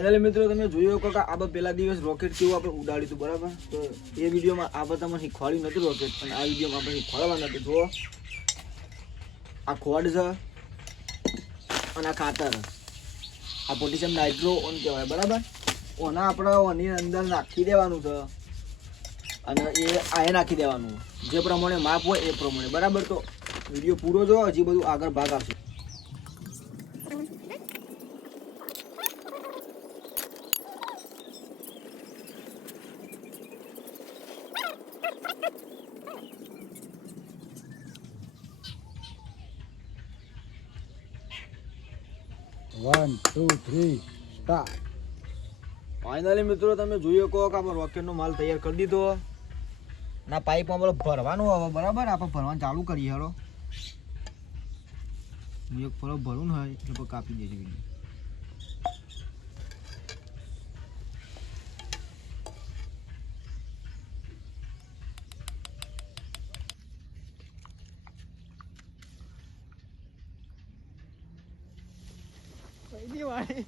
Finally મિત્રો, તમે જોયું કે આ પહેલા દિવસ રોકેટ કેવું આપણે ઉડાડ્યું હતું, બરાબર? તો એ વિડીયોમાં આ તમને શીખવાડ્યું નથી રોકેટ પણ આ વિડીયોમાં આપણે શીખવાડવા નથી જુઓ. આ ખોડ છે અને આ ખાતર. આ પોટેશિયમ નાઇટ્રો ઓન કહેવાય, બરાબર? ઓના આપણે ઓની અંદર નાખી દેવાનું છે. અને એ આ નાખી દેવાનું. જે પ્રમાણે માપ હોય એ પ્રમાણે, બરાબર? તો વીડિયો પૂરો જો હજી બધું આગળ ભાગ આવશે. One two three start finally મિત્રો, તમે જોઈ શકો કે આપણે રોકેટનો માલ તૈયાર કરી દીધો. ના પાઇપમાં બોલો ભરવાનું હવે, બરાબર? આપણે ભરવાનું ચાલુ કરીએ હેલો હું એક ફરો ભરું ને હોય એટલે કાપી દેજો. વીડિયો કઈ વાળી